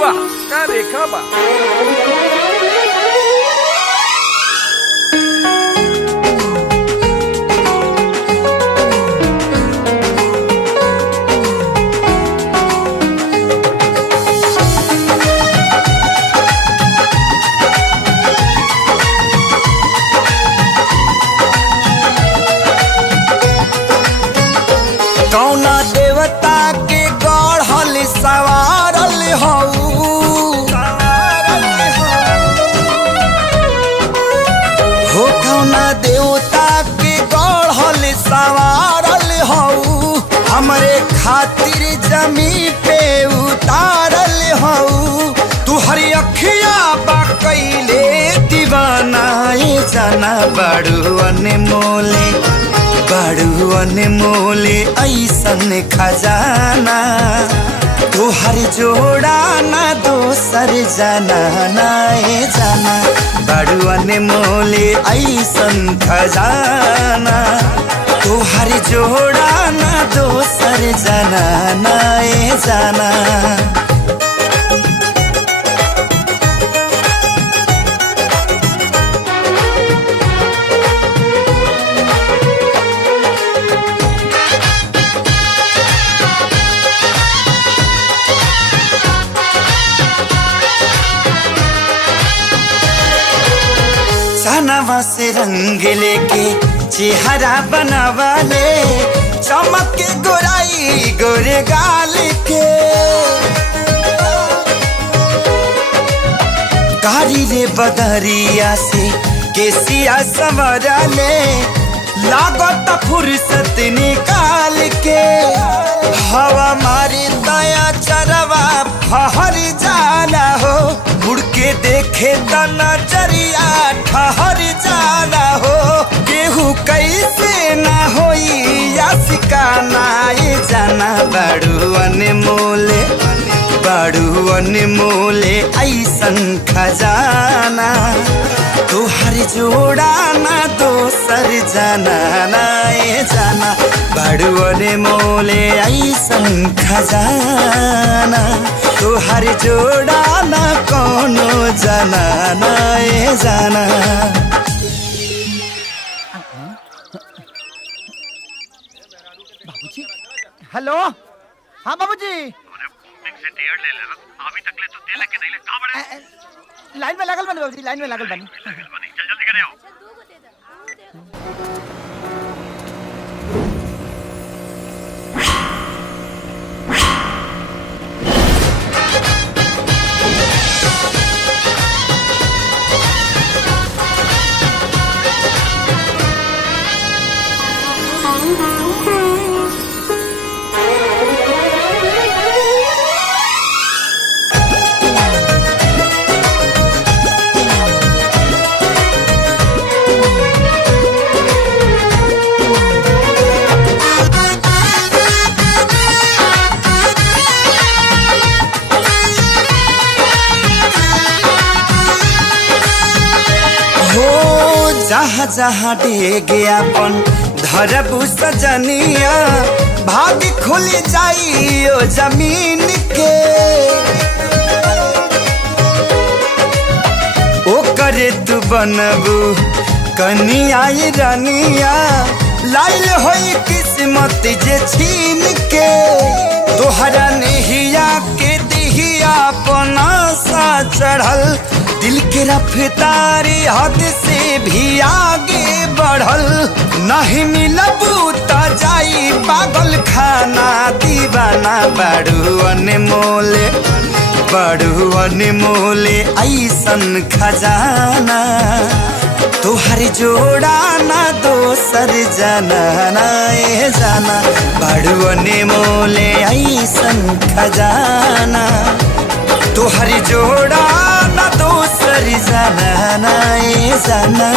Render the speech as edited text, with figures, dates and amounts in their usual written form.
वाह का रेखा बा। कौना देवता के गढ़ल सवारल हऊ हो कौना देवता के गढ़ल सवारल हऊ हमरे खातिर जमी पे उतारल हऊ तू हरी अखिया बा कैले दीवानाए जाना बड़ू अनमोले बड़ू अनमोले ऐसन खजाना तोहर जोड़ा ना दोसर जाना नाए जाना बड़ू अनमोले ऐसन खजाना तोहर जोड़ा ना दोसर जाना नाए जाना। चनवा से रंग लेके चेहरा बनावाले चमक के गोराई गोरे गाल के कारी रे बदरिया से केसिया संवराले लागत फुर्सत निकाल के हवा मारी दया चरवा फहर जाना हो मुड़ के देखे त नजरिया ठहर जाना हो केहू कैसे ना होई या सिकाना ये जाना बड़ू अनमोले ऐसन खजाना तोहर जोड़ा ना दोसर जाना ना ये जाना बड़ू अनमोले ऐसन खजाना तोहर जोड़ा ना कोनो जाना ना ये जाना। बाबूजी हेलो हाँ बाबूजी से टिकट ले ले अभी तक ले तो तेल के नहीं ले कहां बड़े लाइन में लागल बनी बाबूजी लाइन में लागल बनी चल जल्दी करे आओ। जहाँ जहाँ डेगे अपन धरबू सजनिया भाग खुल जाइयो जमीन के ओ करे तू बनबू कनिया रनिया लाइल होई किस्मत जे छीन के तोहरा नेहिया के दिहिया अपना सा चढ़ल दिल के रफ्तारी हद से भी आगे बढ़ल नहीं मिलबू त जाई पागल खाना दीवाना बड़ू अनमोले ऐसन खजाना तोहर जोड़ा ना दोसर जाना ना ये जाना बड़ू अनमोले ऐसन खजाना तोहर जोड़ा ना दोसर जाना ना ये जाना।